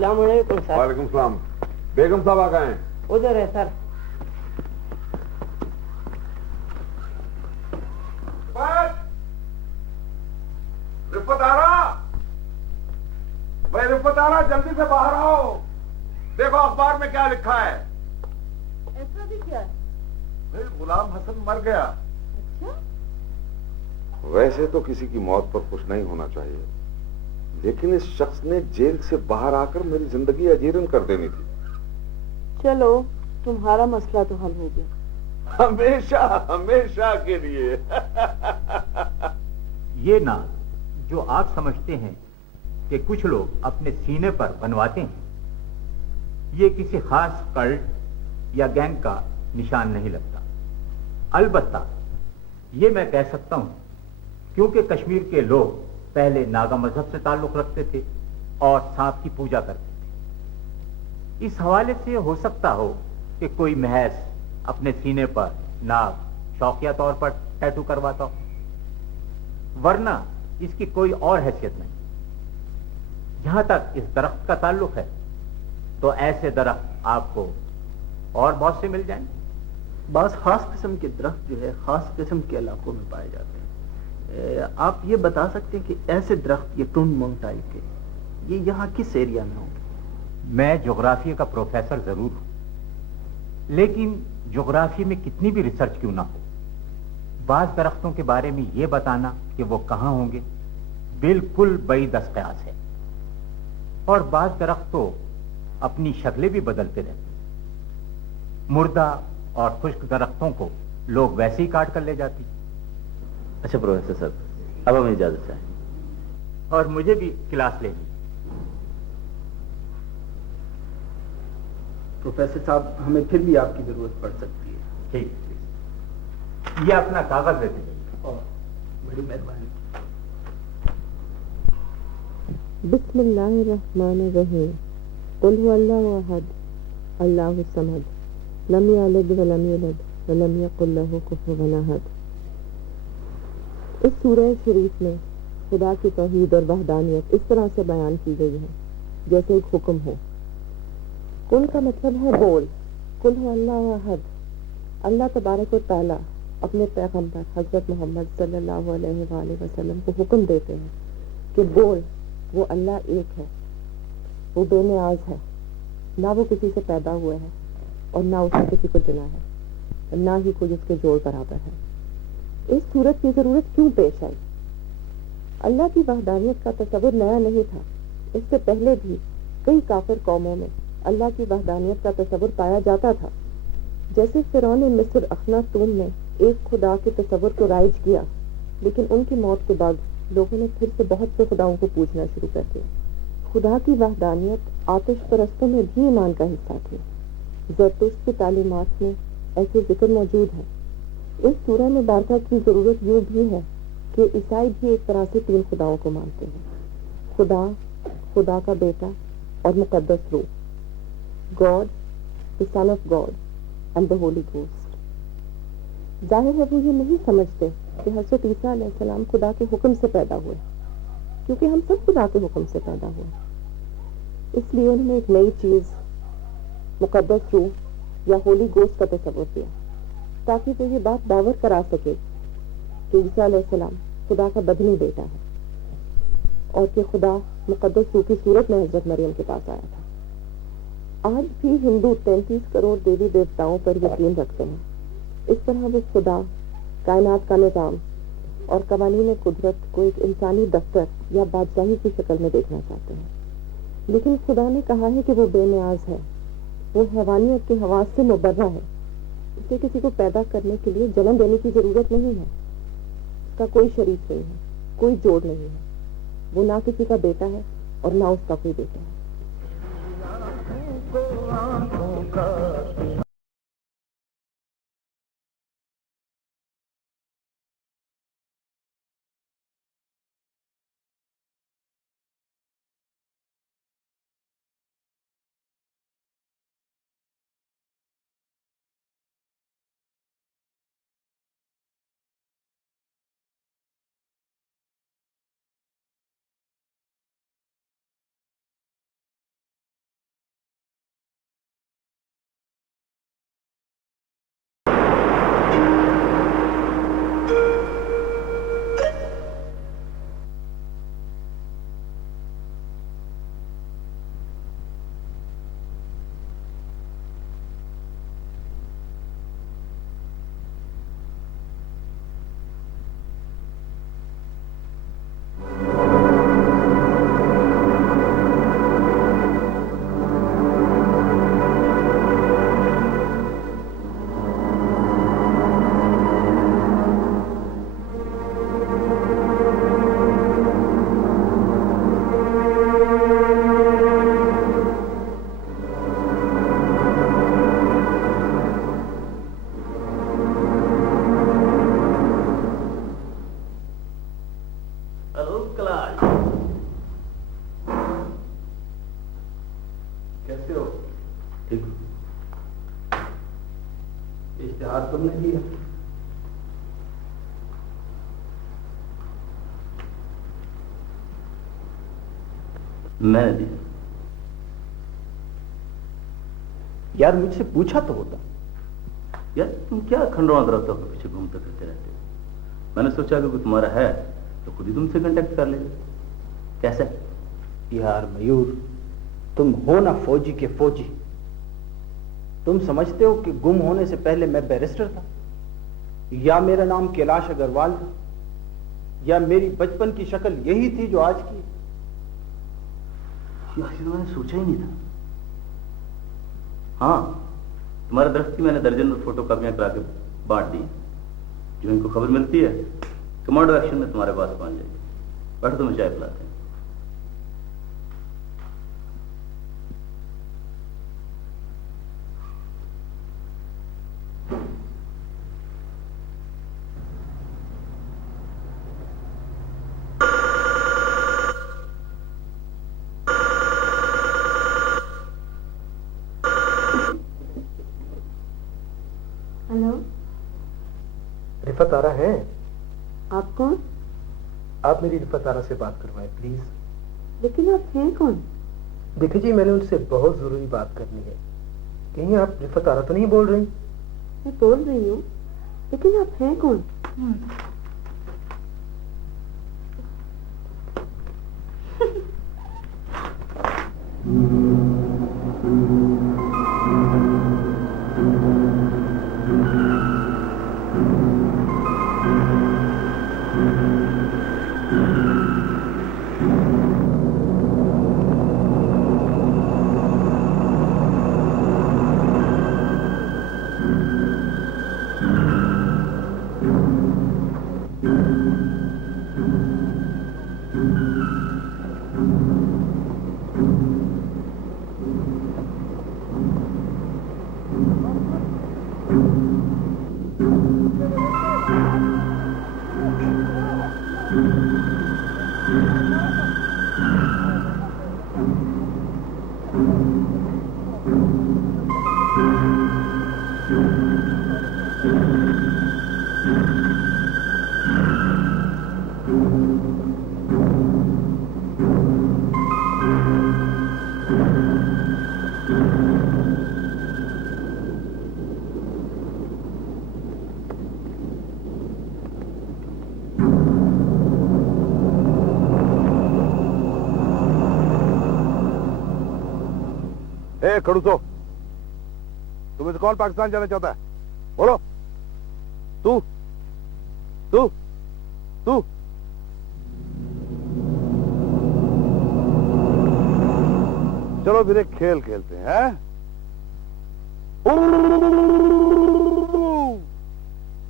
अस्सलाम वालेकुम सर। वालेकुम सलाम। बेगम साहब आ गए हैं? उधर है सर। रिफत आ रहा, भाई रिफत आ रहा, जल्दी से बाहर आओ। देखो अखबार में क्या लिखा है। ऐसा भी क्या है? भाई गुलाम हसन मर गया। अच्छा? वैसे तो किसी की मौत पर खुश नहीं होना चाहिए, लेकिन इस शख्स ने जेल से बाहर आकर मेरी जिंदगी अजीरन कर देनी थी। चलो तुम्हारा मसला तो हल हो गया। हमेशा हमेशा के लिए। ये ना जो आप समझते हैं कि कुछ लोग अपने सीने पर बनवाते हैं, ये किसी खास कल्ट या गैंग का निशान नहीं लगता। अलबत्ता ये मैं कह सकता हूं क्योंकि कश्मीर के लोग पहले नागा मजहब से ताल्लुक रखते थे और सांप की पूजा करते थे। इस हवाले से हो सकता हो कि कोई महज अपने सीने पर नाग शौकिया तौर पर टैटू करवाता हो, वरना इसकी कोई और हैसियत नहीं। जहां तक इस दरख्त का ताल्लुक है तो ऐसे दरख्त आपको और बहुत से मिल जाएंगे। बास खास किस्म के दरख्त जो है खास किस्म के इलाकों में पाए जाते हैं। आप ये बता सकते हैं कि ऐसे दरख्त ये टुंड टाइप के ये यहाँ किस एरिया में होंगे? मैं ज्योग्राफी का प्रोफेसर जरूर हूं, लेकिन ज्योग्राफी में कितनी भी रिसर्च क्यों ना हो, बाज दरख्तों के बारे में यह बताना कि वो कहां होंगे बिल्कुल बई दस्तयास है। और बाज दरख्त तो अपनी शक्लें भी बदलते रहते हैं। मुर्दा और खुश्क दरख्तों को लोग वैसे ही काट कर ले जाती। अच्छा प्रोफेसर साहब, अब हमें इजाजत चाहें। और मुझे भी क्लास लेनी। प्रोफेसर साहब, हमें फिर भी आपकी जरूरत पड़ सकती है। ठीक, ये अपना कागज देते जाइए। और बड़ी मेहरबानी। बिस्मिल्लाहिर्रहमानिर्रहीम। कुल हुवल्लाहु अहद, अल्लाहु समद, लम यलिद वलम यूलद वलम यकुल लहू कुफुवन अहद। इस सूरह शरीफ में खुदा की तौहीद और वहदानियत इस तरह से बयान की गई है जैसे एक हुक्म हो। कुल का मतलब है बोल। कुल हुवल्लाहु अहद। अल्लाह तबारक व तआला अपने पैगंबर हजरत मोहम्मद सल्लल्लाहु अलैहि वसल्लम को हुक्म देते हैं कि बोल, वो अल्लाह एक है, वो बेनियाज है, ना वो किसी से पैदा हुआ है और ना उसने किसी को चुना है, ना ही कोई उसके जोड़ बराबर है। इस सूरत की जरूरत क्यों पेश आई? अल्लाह की वहदानियत का तस्वुर नया नहीं था। इससे पहले भी कई काफिर कौमों में अल्लाह की वहदानियत का तस्वुर पाया जाता था। जैसे फिरौन मिस्र अखनातून ने एक खुदा के तस्वुर को राइज किया, लेकिन उनकी मौत के बाद लोगों ने फिर से बहुत से खुदाओं को पूछना शुरू कर दिया। खुदा की वहदानियत आतिश परस्तों में भी ईमान का हिस्सा थी। ज़रतुश्त की तालीमात में ऐसे जिक्र मौजूद है। इस सूरह मुबारका की जरूरत यूं भी है कि ईसाई भी एक तरह से तीन खुदाओं को मानते हैं, खुदा, खुदा का बेटा और मुकद्दस रूह, God, the son of God and the Holi ghost. जाहिर है वो ये नहीं समझते कि हजरत ईसा अलैहिस्सलाम खुदा के हुक्म से पैदा हुए, क्योंकि हम सब खुदा के हुक्म से पैदा हुए। इसलिए उन्होंने एक नई चीज मुकद्दस रूह या होली घोस्ट का तस्वुर दिया, ताकि वो ये बात दावर करा सके कि ईसा अलैहिस्सलाम खुदा का बदनी बेटा है और कि खुदा मुकद्दस रूह की सूरत में हजरत मरियम के पास आया था। आज भी हिंदू 33 करोड़ देवी देवताओं पर यकीन रखते हैं। इस तरह वो खुदा, कायनात का निजाम और कवानीन कुदरत को एक इंसानी दफ्तर या बादशाही की शक्ल में देखना चाहते हैं। लेकिन खुदा ने कहा है कि वो बेनियाज है, वो हैवानियत के हवास से मुबर्रा है। इसे किसी को पैदा करने के लिए जन्म देने की जरूरत नहीं है। उसका कोई शरीक नहीं है, कोई जोड़ नहीं है। वो ना किसी का बेटा है और ना उसका कोई बेटा है। पलाश। कैसे हो? ठीक। इश्तिहार तुमने दिया? मैंने दिया। यार मुझसे पूछा तो होता। यार तुम क्या खंडवा दरख्तों के पीछे घूमते फिरते रहते हो? मैंने सोचा कि कोई तुम्हारा है तो खुद ही तुमसे कांटेक्ट कर लेंगे। कैसे? यार मयूर, तुम हो ना फौजी के फौजी। तुम समझते हो कि गुम होने से पहले मैं बैरिस्टर था, या मेरा नाम कैलाश अग्रवाल था, या मेरी बचपन की शक्ल यही थी जो आज की? यार ये तो मैंने सोचा ही नहीं था। हाँ, तुम्हारे दरख्त की मैंने दर्जन में फोटो कापियां करा के बांट दी। जो इनको खबर मिलती है कमांडो एक्शन में तुम्हारे पास पहुंच जाएगी। बैठो, तुम्हें चाय पिलाते हैं। हेलो, रिफत आरा है? आप कौन? आप मेरी रिफत आरा से बात करवाएं प्लीज। लेकिन आप हैं कौन? देखिए जी, मैंने उनसे बहुत जरूरी बात करनी है। कहीं आप रिफत आरा तो नहीं बोल रही? मैं बोल रही हूँ, लेकिन आप हैं कौन? खड़ूसो, तुम्हें से कौन पाकिस्तान जाना चाहता है? बोलो। तू तू तू चलो फिर एक खेल खेलते हैं।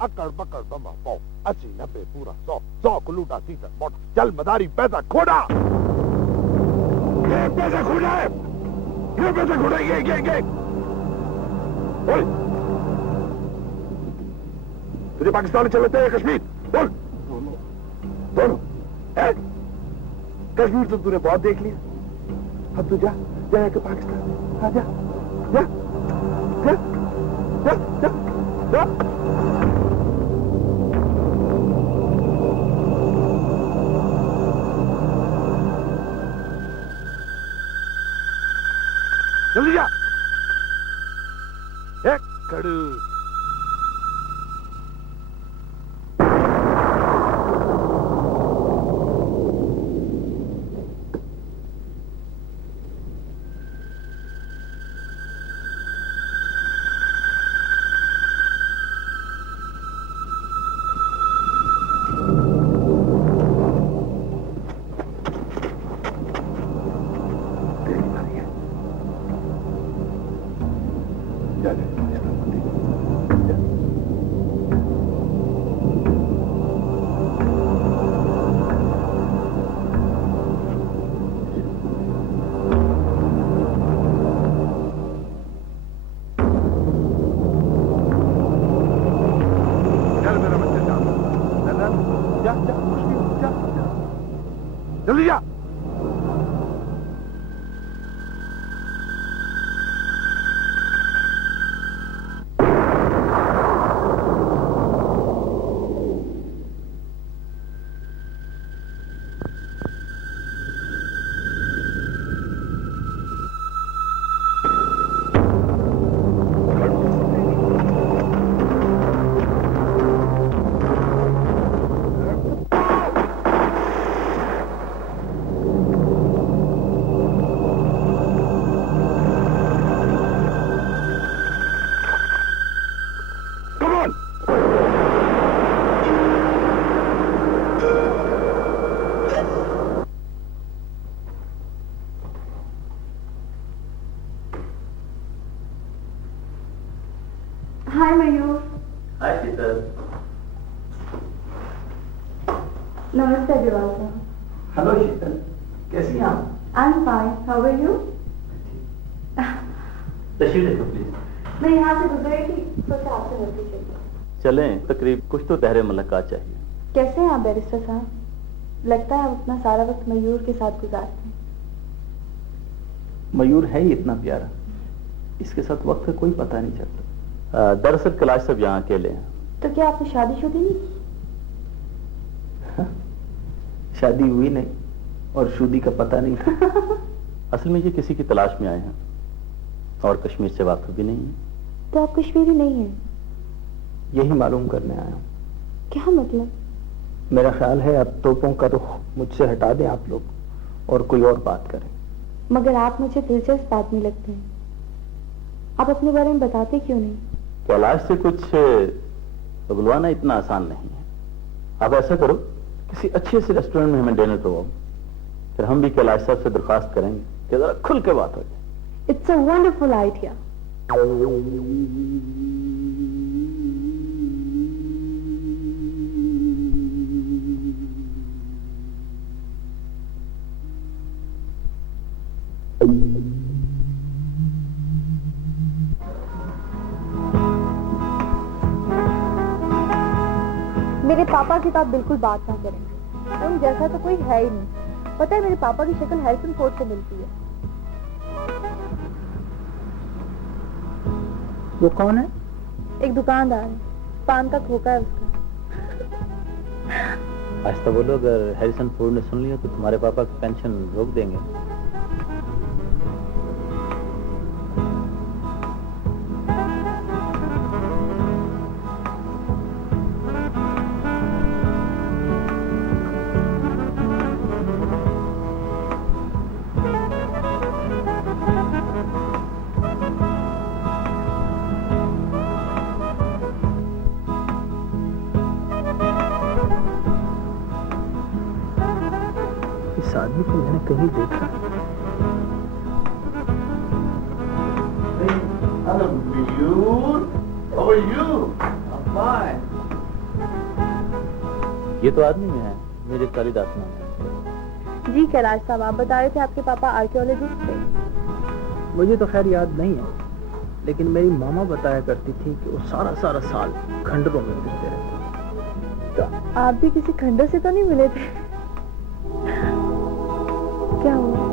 अकड़ पकड़ बम्बा पाओ, 80 90 पूरा 100 को लूटा सीधा मोटा, चल मदारी पैसा खोड़ा। ये पैसा खोड़ा है, ये पैसा खोड़ा, ये बोल। तुझे पाकिस्तान चल लेते हैं कश्मीर? बोल। दोनों है? कश्मीर तो तूने बहुत देख लिया, अब तू जा के पाकिस्तान आ जा। जा जा जा जा, जा। जल्दी जा। एक कड़ू जा जा, जल्दी जा। Come on! हाय मयूर। हाय शीतल। नमस्ते अग्रवाल साहब। हेलो शीतल, कैसी हैं आप? I am fine, how are you? तशरीफ रखो प्लीज। मैं यहाँ से गुजर रही थी, सोचा आपसे मिलती चलिए। चलें, तकरीब कुछ तो तहरे मुलाकात चाहिए। कैसे हैं आप बैरिस्टर साहब? लगता है आप अपना सारा वक्त मयूर के साथ गुजारते हैं। मयूर है ही इतना प्यारा, इसके साथ वक्त का कोई पता नहीं चलता। दरअसल कैलाश साहब यहाँ अकेले हैं। तो क्या आपने शादीशुदी नहीं की? शादी हुई नहीं और शुदी का पता नहीं था। असल में ये किसी की तलाश में आए हैं और कश्मीर से वाकिफ भी नहीं है। तो आप कश्मीरी नहीं हैं? यही मालूम करने आया हूँ। क्या मतलब? मेरा ख्याल है अब तोपों का रुख मुझसे हटा दें आप लोग और कोई और बात करें। मगर आप मुझे दिलचस्प आदमी लगते हैं, आप अपने बारे में बताते क्यों नहीं? कैलाश से कुछ उगलवाना इतना आसान नहीं है। आप ऐसा करो, किसी अच्छे से रेस्टोरेंट में हमें डिनर करवाओ, फिर हम भी कैलाश साहब से दरख्वास्त करेंगे कि जरा खुल के बात हो जाए। It's a wonderful idea. मेरे पापा की तो आप बिल्कुल बात ना करें, उन जैसा तो कोई है ही नहीं। पता है मेरे पापा की शक्ल हैरिसन फोर्ड से मिलती है। वो कौन है? एक दुकानदार है, पान का खोखा है उसका। आहिस्ता बोलो, अगर हैरिसन फोर्ड ने सुन लिया तो तुम्हारे पापा की पेंशन रोक देंगे। इस आदमी को मैंने कहीं देखा। Hello, Mayur. How are you? I'm fine. ये तो आदमी में है, मेरे कालिदास नाम है। जी कैलाश साहब, आप बता रहे थे आपके पापा आर्कियोलॉजिस्ट थे। मुझे तो खैर याद नहीं है, लेकिन मेरी मामा बताया करती थी कि वो सारा सारा साल खंडरों में फिरते रहते। तो आप भी किसी खंडर से तो नहीं मिले थे? क्या हुआ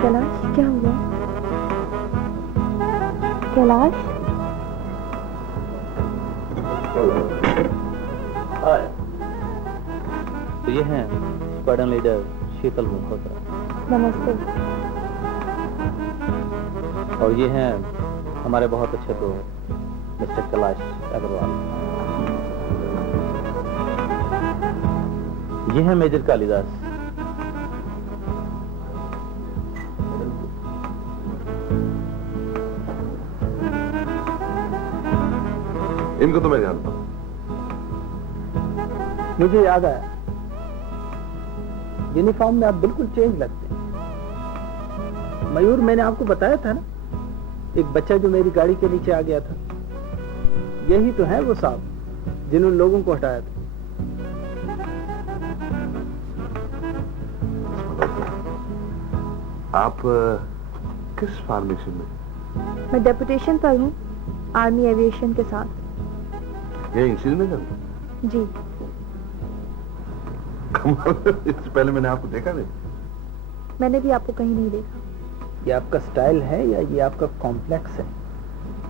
कैलाश? क्या हुआ कैलाश? हाय। तो ये हैं स्क्वाड्रन लीडर शीतल मल्होत्रा, नमस्ते। और ये हैं हमारे बहुत अच्छे दोस्त मिस्टर कैलाश अग्रवाल। ये है मेजर कालिदास। इनको तो मैं जानता हूँ। मुझे याद आया, यूनिफॉर्म में आप बिल्कुल चेंज लगते हैं। मयूर, मैंने आपको बताया था ना, एक बच्चा जो मेरी गाड़ी के नीचे आ गया था, यही तो है वो साहब जिन्होंने लोगों को हटाया था। आप किस फॉर्मेशन में? मैं डेपुटेशन पर हूँ आर्मी एविएशन के साथ। यही श्रीनगर? जी। इससे पहले मैंने आपको देखा नहीं। मैंने भी आपको कहीं नहीं देखा। ये आपका स्टाइल है या ये आपका कॉम्प्लेक्स है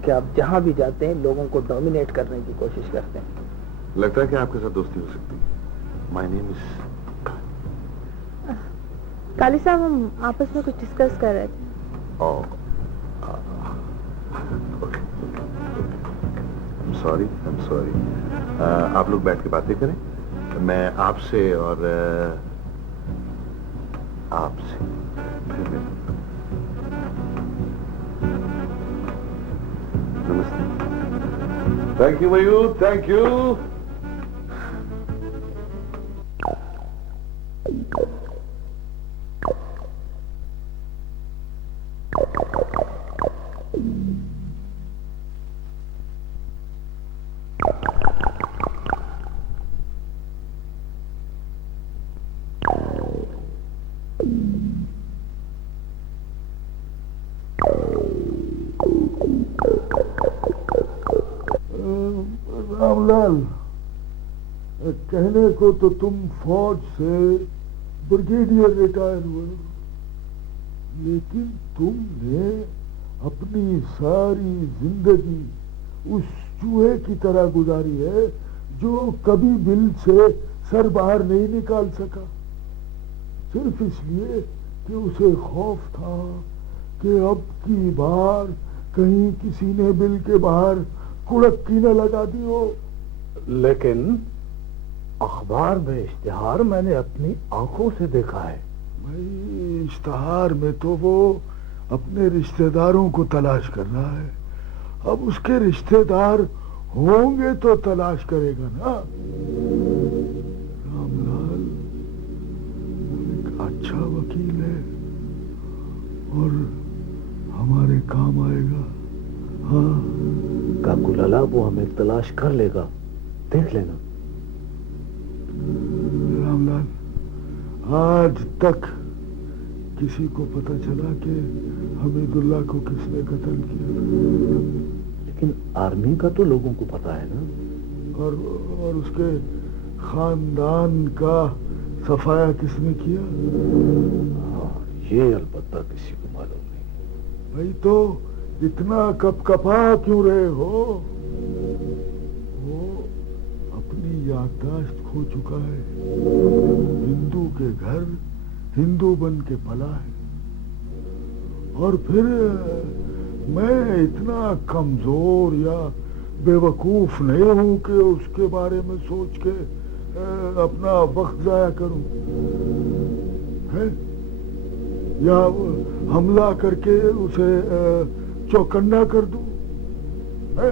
कि आप जहां भी जाते हैं लोगों को डोमिनेट करने की कोशिश करते हैं? लगता है कि आपके साथ दोस्ती हो सकती है। माय नेम इज काली साहब, हम आपस में कुछ डिस्कस कर रहे थे। सॉरी, आप लोग बैठ के बातें करें, मैं आपसे और आपसे फिर मिलूंगा। नमस्ते। Thank you Mayur, thank you. Ramlal, कहने को तो तुम फौज से ब्रिगेडियर रिटायर हुए, लेकिन तुमने अपनी सारी जिंदगी उस चूहे की तरह गुजारी है जो कभी बिल से सर बाहर नहीं निकाल सका, सिर्फ इसलिए कि उसे खौफ था कि अब की बार कहीं किसी ने बिल के बाहर कुड़क्की न लगा दी हो। लेकिन अखबार में इश्तिहार मैंने अपनी आंखों से देखा है। भाई, इश्तिहार में तो वो अपने रिश्तेदारों को तलाश कर रहा है, अब उसके रिश्तेदार होंगे तो तलाश करेगा ना। रामलाल वो एक अच्छा वकील है और हमारे काम आएगा। हाँ काकूलाला, वो हमें तलाश कर लेगा, देख लेना। रामलाल, आज तक किसी को पता चला कि हमीदुल्लाह को किसने कत्ल किया, लेकिन आर्मी का तो लोगों को पता है ना। और उसके खानदान का सफाया किसने किया? हाँ, ये अलबत्ता किसी को मालूम नहीं। भाई, तो इतना कपकपा क्यों रहे हो? वो अपनी याददाश्त खो चुका है, हिंदू के घर हिंदू बन के पला है, और फिर मैं इतना कमजोर या बेवकूफ नहीं हूं कि उसके बारे में सोच के अपना वक्त जाया करूं, है? या हमला करके उसे चौकन्ना कर दूं, है?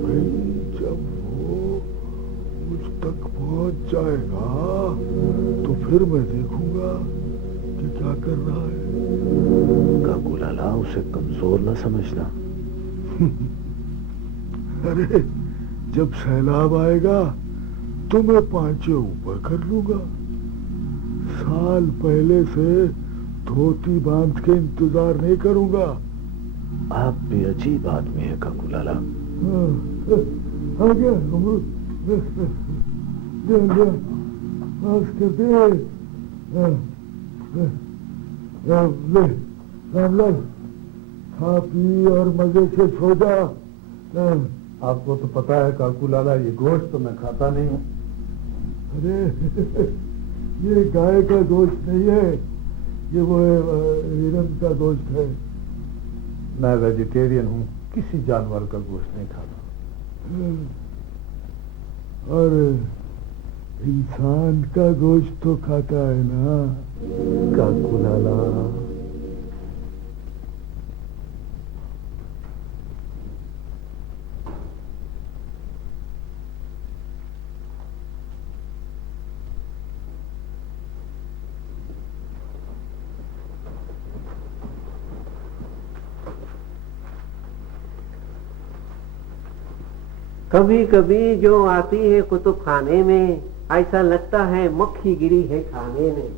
भाई, जब वो मुझ तक पहुंच जाएगा तो फिर मैं देखूंगा कि क्या कर रहा है। काकूलाला, उसे कमजोर न समझना। अरे, जब सैलाब आएगा तो मैं पांचे ऊपर कर लूंगा। साल पहले से धोती बांध के इंतजार नहीं करूंगा। आप भी अजीब आदमी है काकूलाला। आ गया, माफ कर दे। ले रामलाल, खा पी और मजे से सो जा। आपको तो पता है काकूलाला, ये गोश्त तो मैं खाता नहीं हूँ। अरे, ये गाय का गोश्त नहीं है, ये वो हिरन का गोश्त है। मैं वेजिटेरियन हूँ, किसी जानवर का गोश्त नहीं खाता। और इंसान का गोश्त तो खाता है ना काकूलाला। कभी कभी जो आती है कुतुब खाने में, ऐसा लगता है मक्खी गिरी है खाने में।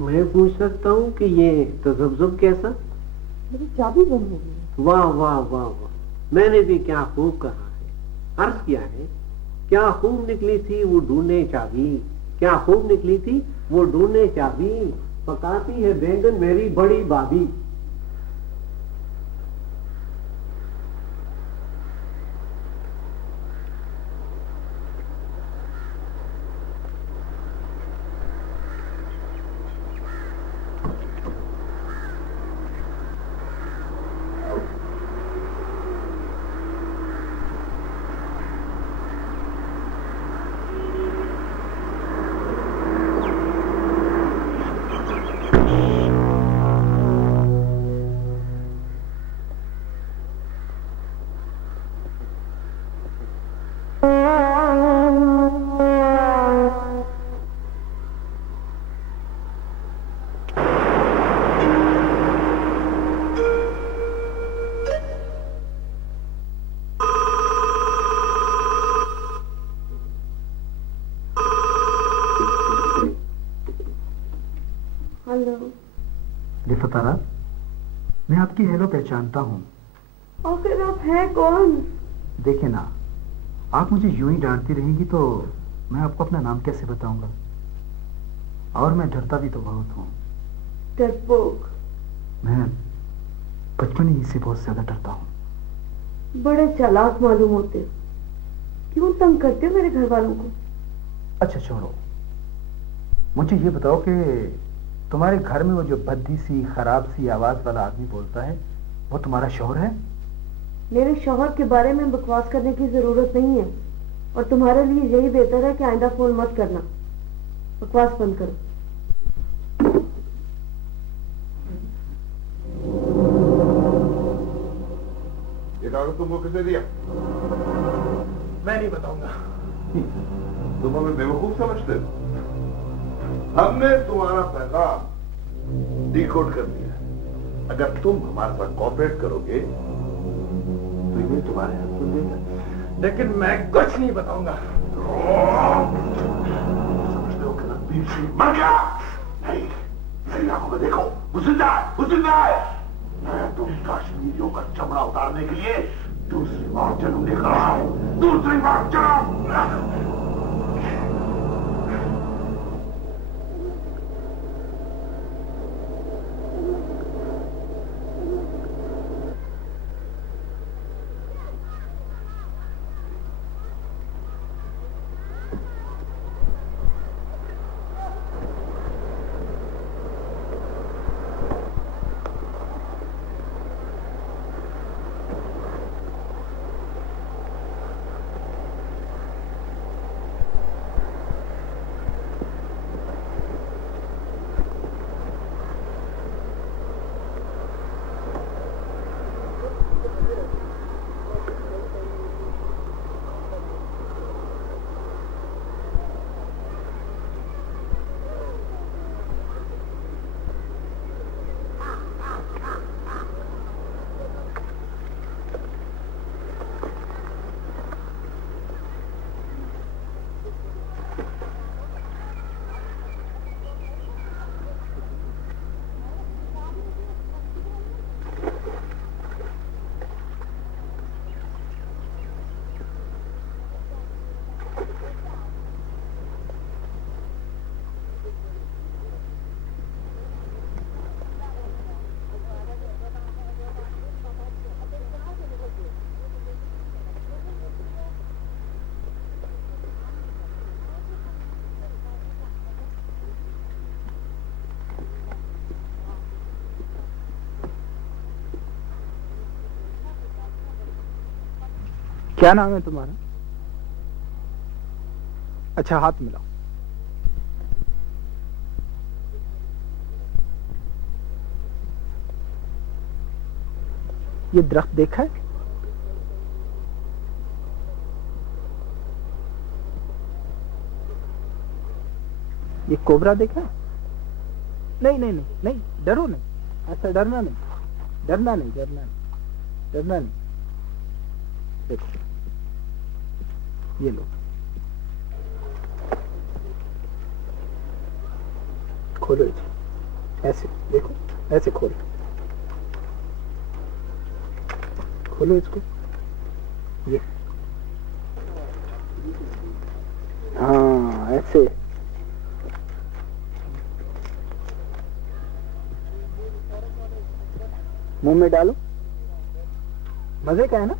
मैं पूछ सकता हूँ कि ये तजब्जुब कैसा? मेरी चाबी गुम हो गई। वाह वाह वाह वाह, मैंने भी क्या खूब कहा है, अर्ज किया है। क्या खूब निकली थी वो ढूंढने चाबी, क्या खूब निकली थी वो ढूंढने चाबी, पकाती है बैंगन मेरी बड़ी भाभी। लिफतारा, मैं आपकी हेलो पहचानता हूँ। और फिर आप हैं कौन? देखे ना, आप मुझे यूं ही डांटती रहेंगी तो मैं आपको अपना नाम कैसे बताऊंगा। और मैं डरता भी तो बहुत हूँ। डरपोक। मैं बचपन ही से बहुत ज्यादा डरता हूँ। बड़े चालाक मालूम होते हो। क्यों तंग करते हो मेरे घर वालों को? अच्छा छोड़ो, मुझे ये बताओ कि तुम्हारे घर में वो जो भद्दी सी खराब सी आवाज वाला आदमी बोलता है, वो तुम्हारा शौहर है? मेरे शौहर के बारे में बकवास करने की जरूरत नहीं है, और तुम्हारे लिए यही बेहतर है कि आइंदा फोन मत करना। बकवास बंद करो। ये कागज तुमको किसने दिया? मैं नहीं बताऊंगा। तुम हमें बेवकूफ समझते हो? हमने तुम्हारा पैगाम डिकोड कर दिया। अगर तुम हमारे साथ कोऑपरेट करोगे तो ये तुम्हारे हाथ में देगा। लेकिन मैं कुछ नहीं बताऊंगा। समझते हो कि रणबीर सिंह मर गया? नहीं, मेरी आंखों में देखो, वो जिंदा है, वो जिंदा है। मैं तुम कश्मीरियों का चमड़ा उतारने के लिए दूसरी बार जन्म लेकर आया हूं। दूसरी बार जन्म। क्या नाम है तुम्हारा? अच्छा, हाथ मिलाओ। ये दरख्त देखा है? ये कोबरा देखा है? नहीं नहीं नहीं नहीं, डरो नहीं। ऐसा डरना नहीं, डरना नहीं, डरना नहीं, डरना नहीं। देखो, ये लो, खोलो इसे। ऐसे देखो, ऐसे खोलो इसको, ये हाँ ऐसे। मुंह में डालो, मजे का है ना?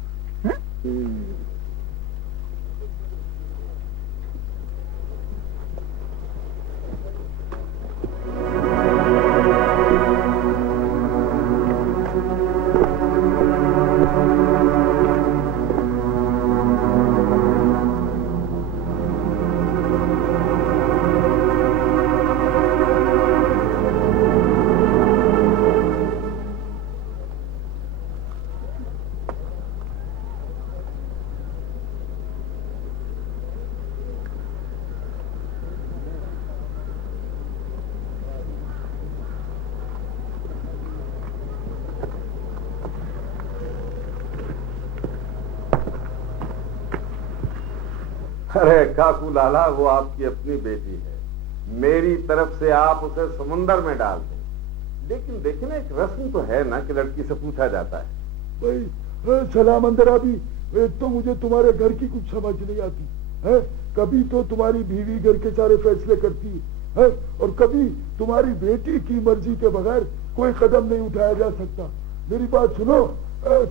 अरे काकू लाला, वो आपकी अपनी बेटी है, मेरी तरफ से आप उसे समुंदर में डाल दें। लेकिन देखिए ना, एक रस्म तो है ना कि लड़की से पूछा जाता है। भाई सलाम अंदर अभी, एक तो मुझे तुम्हारे घर की कुछ समझ नहीं आती है। कभी तो तुम्हारी बीवी घर के सारे फैसले करती है और कभी तुम्हारी बेटी की मर्जी के बगैर कोई कदम नहीं उठाया जा सकता। मेरी बात सुनो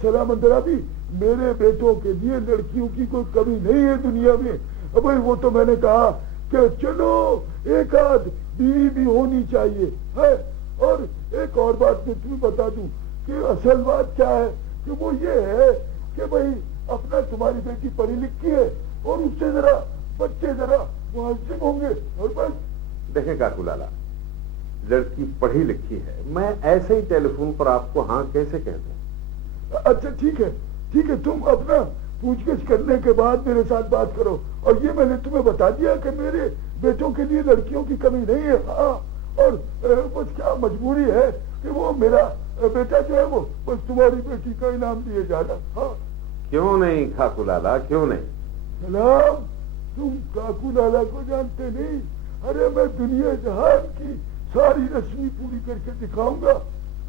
सलाम अंदर अभी, मेरे बेटों के लिए लड़कियों की कोई कमी नहीं है दुनिया में। भाई वो तो मैंने कहा कि चलो एक आध बीवी भी होनी चाहिए है। और एक और बात मैं तुम्हें बता दूं कि असल बात क्या है कि वो ये है कि भाई अपना तुम्हारी बेटी पढ़ी लिखी है और उससे जरा बच्चे जरा मुहज्जिब होंगे और बस। देखें काकू लाला, लड़की पढ़ी लिखी है, मैं ऐसे ही टेलीफोन पर आपको हाँ कैसे कह दूं? अच्छा ठीक है, तुम अपना पूछगिछ करने के बाद मेरे साथ बात करो। और ये मैंने तुम्हें बता दिया कि मेरे बेटों के लिए लड़कियों की कमी नहीं है। हाँ, और बस क्या मजबूरी है कि वो मेरा बेटा जो है वो बस तुम्हारी बेटी का इनाम दिए जाना। हाँ क्यों नहीं काकू लाला, क्यों नहीं? सलाम, तुम काकू लाला को जानते नहीं? अरे मैं दुनिया जहान की सारी रस्मी पूरी करके दिखाऊंगा,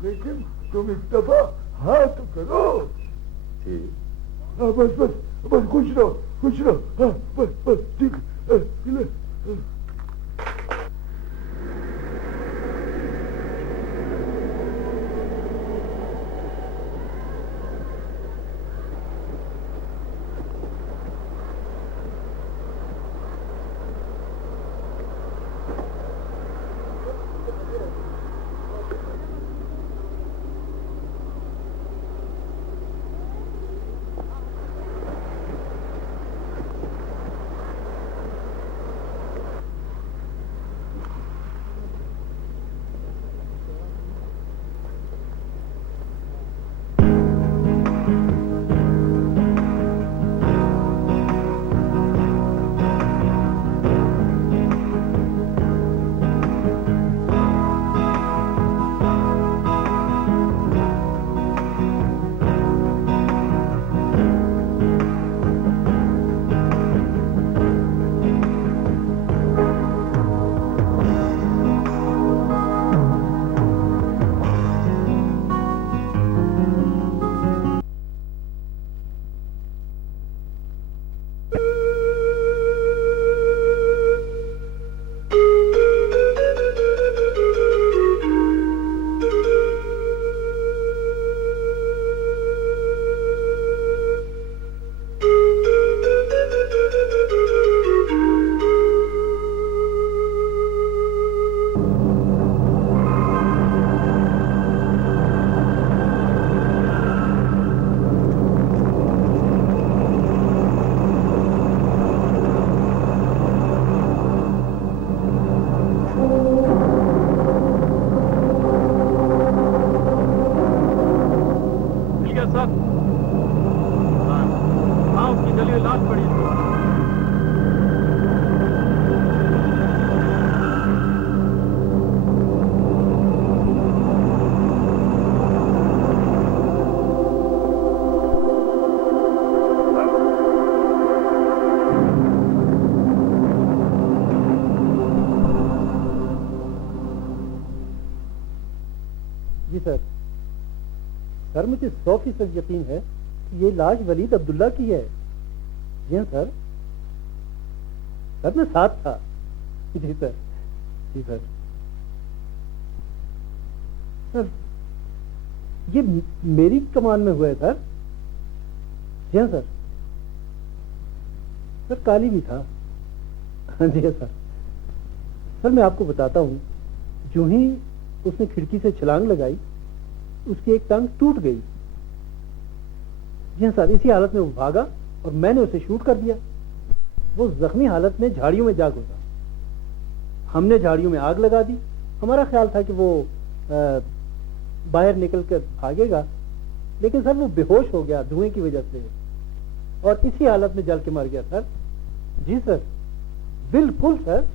लेकिन तुम एक दफा हाँ तो करो। ठीक, हाँ बस खुश रहो। हाँ बस ठीक है। जी सर। सर मुझे 100% यकीन है कि ये लाश वलीद अब्दुल्ला की है। जी सर। सर मैं साथ था। जी सर। जी सर। सर ये मेरी कमान में हुआ है सर। जी हाँ सर। सर काली भी था। जी हाँ सर। सर मैं आपको बताता हूँ, जो ही उसने खिड़की से छलांग लगाई उसकी एक टांग टूट गई। जी हाँ सर। इसी हालत में वो भागा और मैंने उसे शूट कर दिया। वो जख्मी हालत में झाड़ियों में जा घुसा। हमने झाड़ियों में आग लगा दी। हमारा ख्याल था कि वो बाहर निकल कर भागेगा, लेकिन सर वो बेहोश हो गया धुएं की वजह से और इसी हालत में जल के मर गया सर। जी सर। बिल्कुल सर।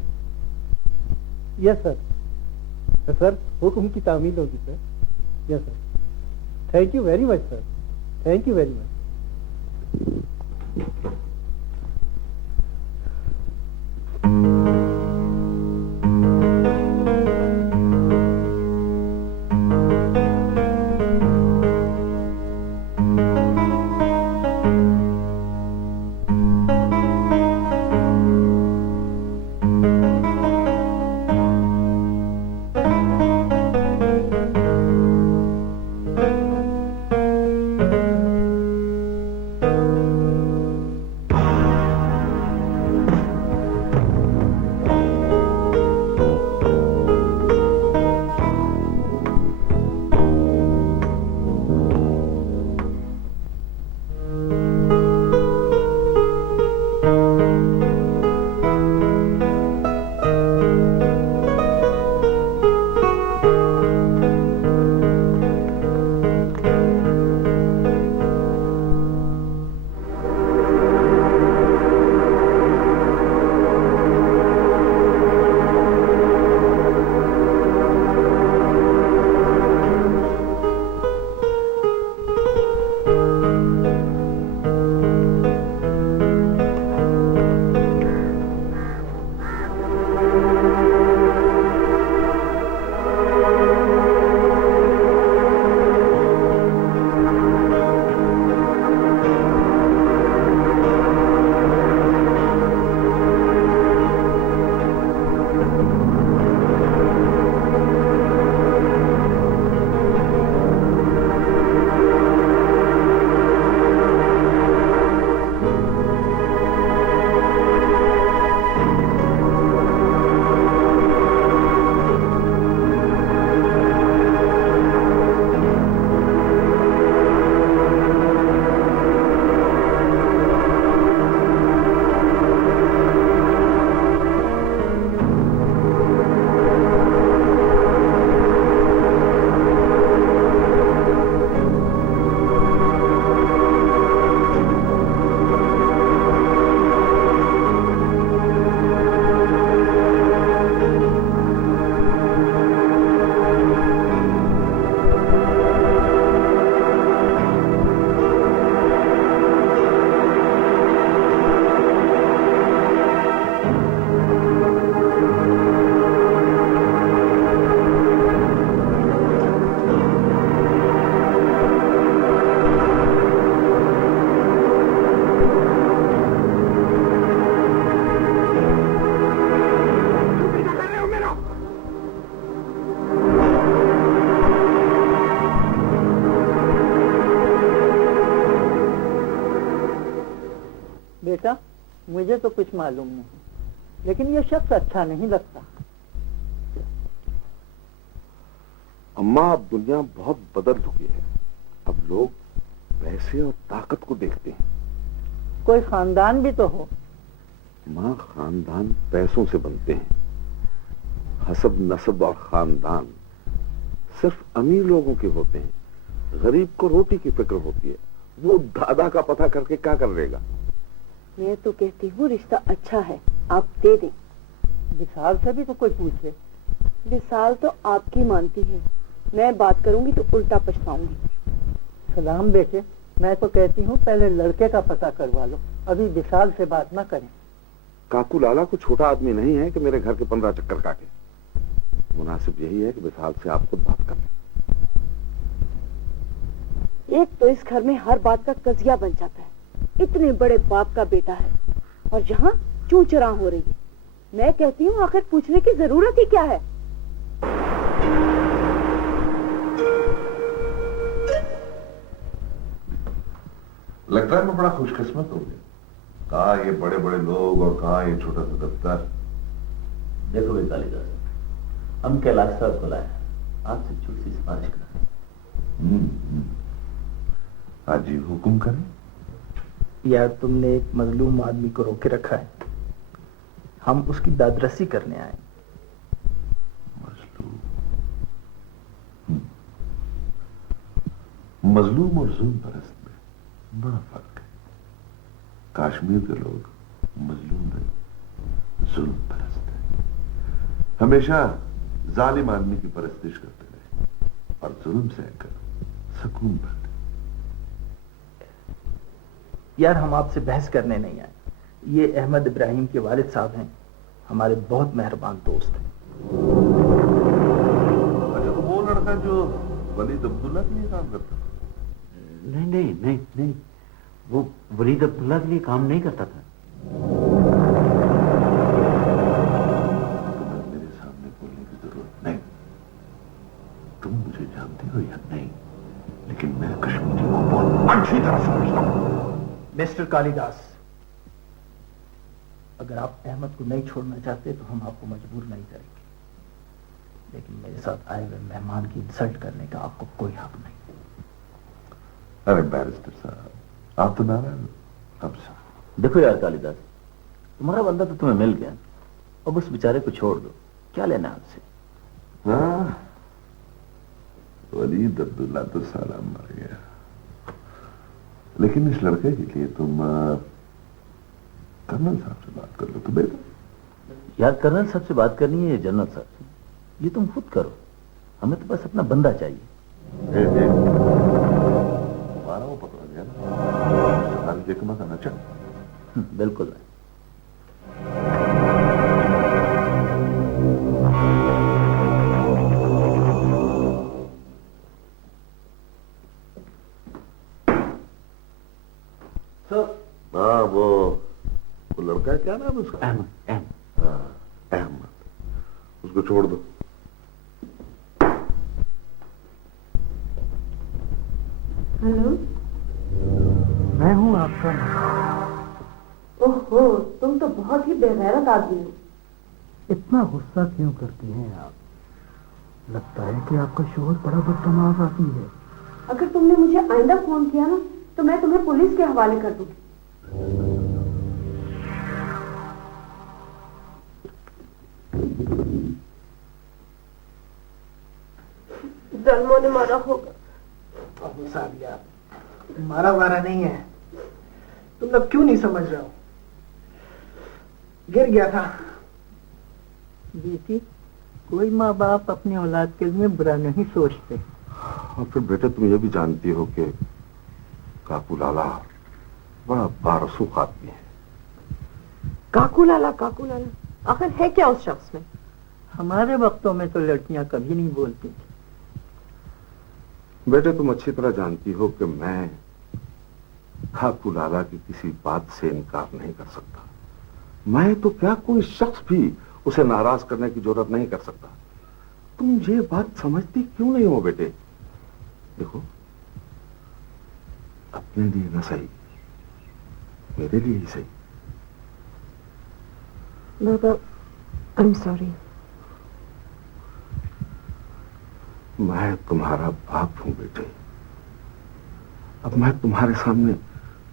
Yes sir. सर हुक्म की तामील होगी sir. Yes sir. Thank you very much sir. Thank you very much. बेटा मुझे तो कुछ मालूम नहीं, लेकिन ये शख्स अच्छा नहीं लगता। अम्मा अब दुनिया बहुत बदल चुकी है। अब लोग पैसे और ताकत को देखते हैं। कोई खानदान भी तो हो। माँ खानदान पैसों से बनते हैं। हसब नसब और खानदान सिर्फ अमीर लोगों के होते हैं। गरीब को रोटी की फिक्र होती है। वो दादा का पता करके क्या कर लेगा। मैं तो कहती हूँ रिश्ता अच्छा है, आप दे दें। विशाल से भी तो कोई पूछे। विशाल तो आपकी मानती है, मैं बात करूंगी तो उल्टा पछताऊंगी। सलाम बेटे, मैं तो कहती हूँ पहले लड़के का पता करवा लो, अभी विशाल से बात ना करें। काकू लाला को छोटा आदमी नहीं है कि मेरे घर के 15 चक्कर काटे। मुनासिब यही है कि विशाल से आप खुद बात कर लें। एक तो इस घर में हर बात का कजिया बन जाता है। इतने बड़े बाप का बेटा है और यहाँ चूं चुरा हो रही है। मैं कहती हूँ आखिर पूछने की जरूरत ही क्या है। लगता है मैं बड़ा खुशकिस्मत हो गया। कहाँ ये बड़े बड़े लोग और कहाँ ये छोटा सा दफ्तर। देखो भाई कालिदास, हम कैलाश साहब को लाए, आपसे छोटी सी सिफारिश करें। हाँ जी, हुक्म करें। यार तुमने एक मजलूम आदमी को रोके रखा है, हम उसकी दादरसी करने आए। मजलूम और जुल्म परस्त में बड़ा फर्क है। कश्मीर के लोग मजलूम नहीं, जुल्म परस्त है। हमेशा जालिम आदमी की परस्तिश करते रहे और जुल्म सहकर सुकून पाते। यार हम आपसे बहस करने नहीं आए। ये अहमद इब्राहिम के वालिद साहब हैं, हमारे बहुत मेहरबान दोस्त हैं। अच्छा, तो वो लड़का जो वलीद अब्दुल्ला के लिए काम करता था? नहीं नहीं नहीं नहीं, वो वलीद अब्दुल्ला के लिए काम नहीं करता था। तुम्हें मेरे सामने बोलने की जरूरत नहीं। तुम मुझे जानते हो या नहीं, लेकिन मैं कश्मीरी को बहुत अच्छी तरह समझता हूं। मिस्टर कालिदास, अगर आप अहमद को नहीं छोड़ना चाहते तो हम आपको मजबूर नहीं करेंगे, लेकिन मेरे साथ आए हुए मेहमान की इंसल्ट करने का आपको कोई हक नहीं। अरे बैरिस्टर साहब, आप तो नाराज हो। अब देखो यार कालिदास, तुम्हारा बंदा तो तुम्हें मिल गया, अब उस बेचारे को छोड़ दो, क्या लेना है आपसे? हाँ, वलीद अब्दुल्ला तो साला मर गया, लेकिन इस लड़के के लिए तुम कर्नल साहब से बात कर लो तो बेहतर। यार कर्नल साहब से बात करनी है या जनरल साहब से? ये तुम खुद करो, हमें तो बस अपना बंदा चाहिए। तुम्हारा वो पकड़ गया ना, सारी जगह मत आना। चल। बिल्कुल नहीं। हाँ, वो लड़का है, क्या नाम है उसका? अहमद। हाँ, अहमद, उसको छोड़ दो। हेलो, मैं हूँ आपका। ओहो, तुम तो बहुत ही बेगैरत आदमी हो। इतना गुस्सा क्यों करती हैं आप? लगता है कि आपका शोहर बड़ा बदतमीज आदमी है। अगर तुमने मुझे आइंदा फोन किया ना तो मैं तुम्हें पुलिस के हवाले कर दूंगी। जन्मों ने मारा होगा। अबू साहब यार, मारा वारा नहीं है, तुम लोग क्यों नहीं समझ रहे हो? गिर गया था। बेटी, कोई माँ बाप अपनी औलाद के लिए बुरा नहीं सोचते। और फिर बेटे, तुम ये भी जानती हो कि काकू लाला बड़ा बारसूख आदमी है। काकू लाला, आखिर है क्या उस शख्स में? हमारे वक्तों में तो लड़कियां कभी नहीं बोलती थी। बेटे, तुम अच्छी तरह जानती हो कि मैं काकू लाला की किसी बात से इनकार नहीं कर सकता। मैं तो क्या, कोई शख्स भी उसे नाराज करने की जरूरत नहीं कर सकता। तुम ये बात समझती क्यों नहीं हो बेटे? देखो, अपने लिए न सही, मेरे लिए ही सही। बाबा, आई एम सॉरी। मैं तुम्हारा बाप हूं बेटे। अब मैं तुम्हारे सामने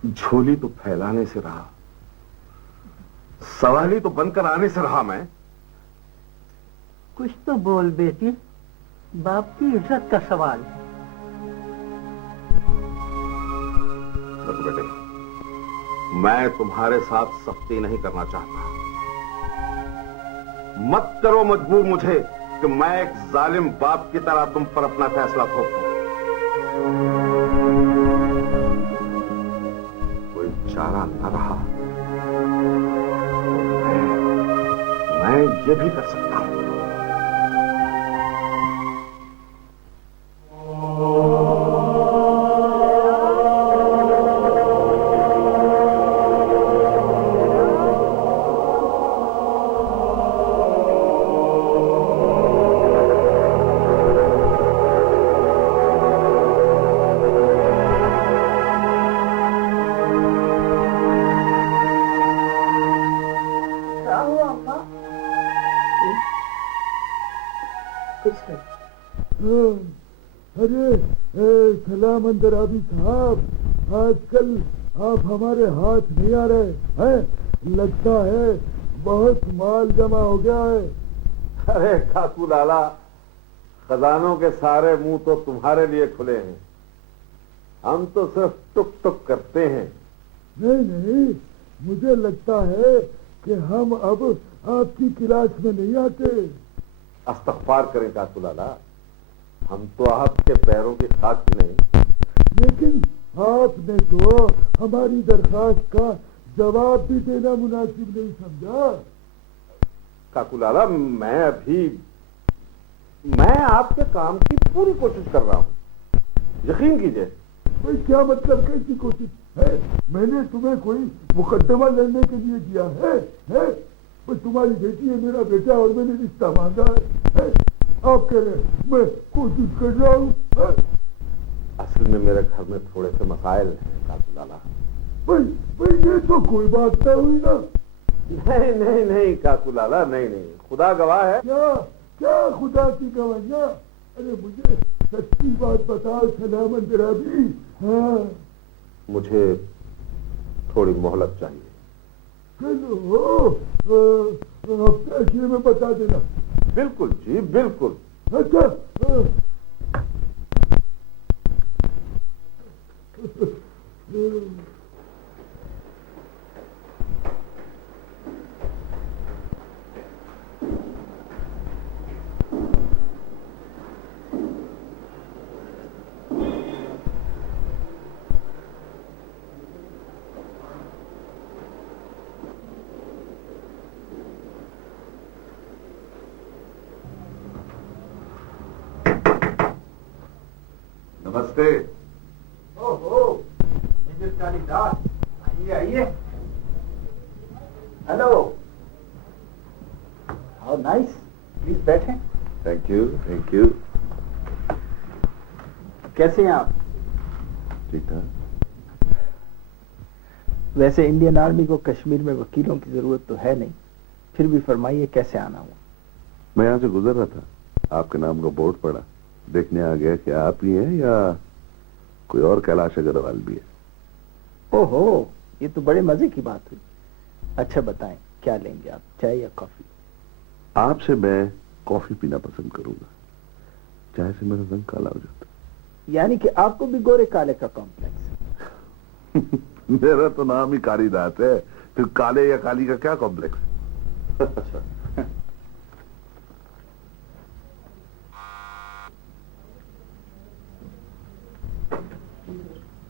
झोली तो फैलाने से रहा, सवाली तो बनकर आने से रहा। मैं कुछ तो बोल बेटी, बाप की इज्जत का सवाल है। देखो बेटे, मैं तुम्हारे साथ सख्ती नहीं करना चाहता। मत करो मजबूर मुझे कि मैं एक जालिम बाप की तरह तुम पर अपना फैसला थोप दूं। कोई चारा न रहा, मैं ये भी कर सकता हूं। कुछ नहीं। हाँ, अरे सलाम अंदराबी साहब, आजकल आप हमारे हाथ नहीं आ रहे हैं। लगता है बहुत माल जमा हो गया है। अरे काकू लाला, खजानों के सारे मुंह तो तुम्हारे लिए खुले हैं, हम तो सिर्फ टुक टुक करते हैं। नहीं नहीं, मुझे लगता है कि हम अब आपकी क्लास में नहीं आते। इस्तग़फ़ार करें काकू लाला, हम तो आपके पैरों की खाक भी नहीं। लेकिन आपने तो हमारी दरखास्त का जवाब भी देना मुनासिब नहीं समझा। काकू लाला, मैं आपके काम की पूरी कोशिश कर रहा हूं, यकीन कीजिए। भाई क्या मतलब, कैसी कोशिश है? मैंने तुम्हें कोई मुकदमा लड़ने के लिए दिया है? भाई तुम्हारी बेटी है, मेरा बेटा, और मैंने रिश्ता मांगा है? आप कह रहे हैं मैं कोशिश कर रहा हूँ? असल में मेरे घर में थोड़े से मसाइल हैं काकू लाला। भाई ये तो कोई बात ना हुई ना। नहीं नहीं नहीं काकू लाला, नहीं नहीं, खुदा गवाह है। क्या क्या खुदा की गवाहियां? अरे मुझे सच्ची बात बताओ सलाम अंदराबी। हाँ, मुझे थोड़ी मोहलत चाहिए। चलो हफ्ते आखिर में बता देना। बिल्कुल जी, बिल्कुल। अच्छा नमस्ते। ओहो, मिसेस कालिदास, आइए आइए। हेलो, हाउ नाइस, प्लीज बैठें। Thank you, thank you. कैसे हैं आप? ठीक ठाक। वैसे इंडियन आर्मी को कश्मीर में वकीलों की जरूरत तो है नहीं, फिर भी फरमाइए कैसे आना हुआ? मैं यहाँ से गुजर रहा था, आपके नाम का बोर्ड पड़ा, देखने आ गया कि आप ही हैं या कोई और कैलाश अग्रवाल भी है। ओहो, ये तो बड़े मजे की बात हुई। अच्छा बताएं, क्या लेंगे आप, चाय या कॉफी? आपसे मैं कॉफी पीना पसंद करूंगा, चाय से मेरा रंग काला हो जाता। यानी कि आपको भी गोरे काले का कॉम्प्लेक्स है? मेरा तो नाम ही कालिदास है, फिर काले या काली का क्या कॉम्प्लेक्स? अच्छा।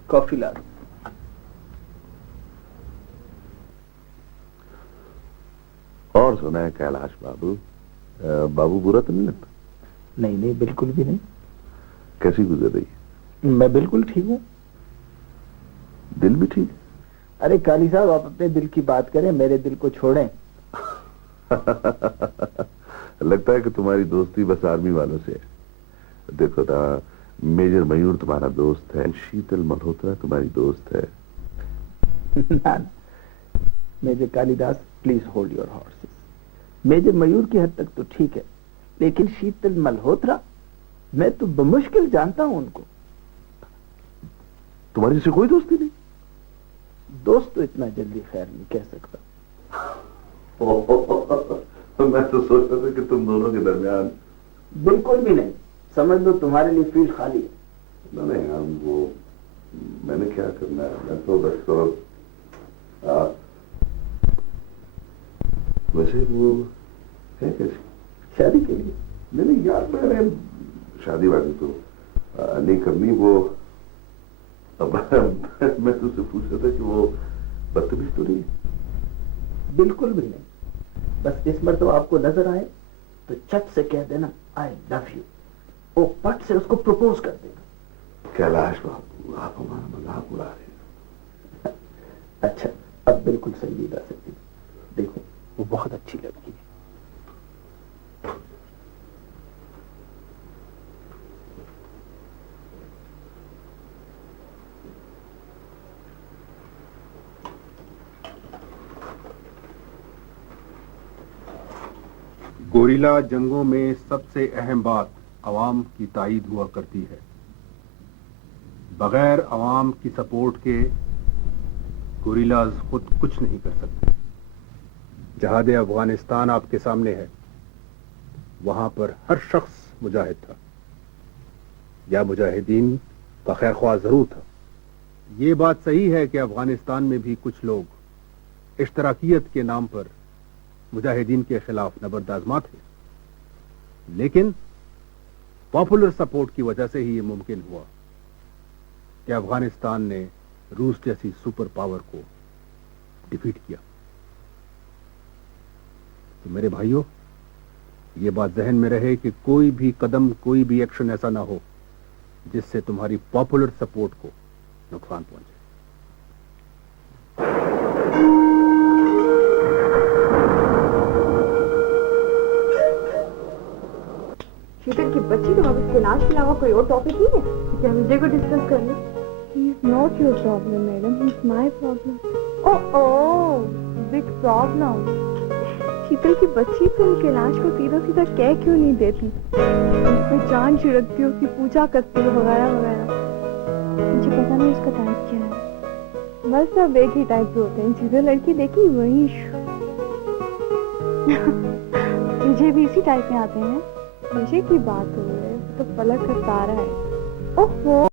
कॉफी ला दो। और सुना है कैलाश बाबू, बाबू बुरा तो नहीं लगता? नहीं नहीं, बिल्कुल भी नहीं। कैसी गुजर रही है? मैं बिल्कुल ठीक हूँ। दिल भी ठीक? अरे काली साहब, आप अपने दिल की बात करें, मेरे दिल को छोड़ें। लगता है कि तुम्हारी दोस्ती बस आर्मी वालों से है। देखो ना, मेजर मयूर तुम्हारा दोस्त है, शीतल मल्होत्रा तुम्हारी दोस्त है। ना, major Kalidas, please hold your horses. Major Mayur की हद तक तो ठीक है, लेकिन शीतल मल्होत्रा, मैं तो बमुश्किल जानता हूं उनको। तुम्हारी से कोई दोस्ती नहीं? दोस्त तो इतना जल्दी खैर नहीं कह सकता। मैं तो सोच रहा था कि तुम दोनों के दरमियान। बिल्कुल भी नहीं, समझ लो तुम्हारे लिए फील्ड खाली है। नहीं, हम वो, मैंने क्या करना है, मैं तो बस तो वैसे वो है कैसी? शादी के लिए? नहीं यार, मैंने शादी वादी तो नहीं करनी। वो अब मैं तुझसे पूछ रहा था कि वो बदतमीज तो नहीं? बिल्कुल भी नहीं, बस इस मर्तबा आपको नजर आए तो चट से कह देना आई लव यू, वो पट से उसको प्रपोज कर देना। कैलाश बाबू, आप हमारा मजाक उड़ा रहे हैं। अच्छा, अब बिल्कुल संजीदा से देखो, वो बहुत अच्छी लड़की है। गोरिल्ला जंगों में सबसे अहम बात अवाम की ताईद हुआ करती है। बगैर अवाम की सपोर्ट के गोरिल्लाज खुद कुछ नहीं कर सकते। जहाद अफगानिस्तान आपके सामने है, वहां पर हर शख्स मुजाहिद था या मुजाहिदीन का खैर ख्वाह जरूर था। ये बात सही है कि अफगानिस्तान में भी कुछ लोग इश्तराकियत के नाम पर मुजाहिदीन के खिलाफ नबर्दाजमा थे, लेकिन पॉपुलर सपोर्ट की वजह से ही ये मुमकिन हुआ कि अफगानिस्तान ने रूस जैसी सुपर पावर को डिफीट किया। तो मेरे भाइयों, ये बात जहन में रहे कि कोई भी कदम, कोई भी एक्शन ऐसा ना हो जिससे तुम्हारी पॉपुलर सपोर्ट को नुकसान पहुंचे। शीतल की बच्ची, तुम अब इसके इलाज के अलावा कोई और टॉपिक नहीं है क्या विजय को डिस्कस कर ले? He is not your problem madam, he is my problem. Oh big problem. Sheetal की बच्ची, तुम कैलाश को सीधा सीधा कह क्यों नहीं देती? उसमें जान छिड़कती हो, उसकी पूजा करती हो वगैरह वगैरह। मुझे पता नहीं उसका टाइप क्या है। बस सब एक ही टाइप के होते हैं, जिसे लड़की देखी वही। मुझे भी इसी टाइप में आते हैं। मुझे की बात हो रही है तो पलक का तारा है। ओहो